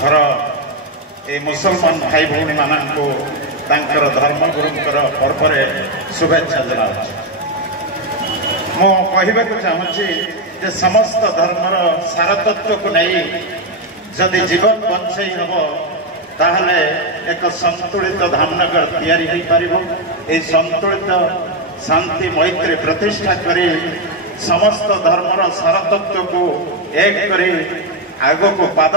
घर ए मुसलमान भाई भौणी मानू धर्मगुरुंकर पर्व शुभेच्छा जनाऊँ। मुझे चाहूँगी जे समस्त धर्मर सारतत्व को नहीं जदि जीवन बंचई हम ताहले एक संतुलित धामनगर तैयारी हो पारिबो। ए संतुलित शांति मैत्री प्रतिष्ठा करी समस्त धर्मर सारतत्व को एक करी आगो को पाद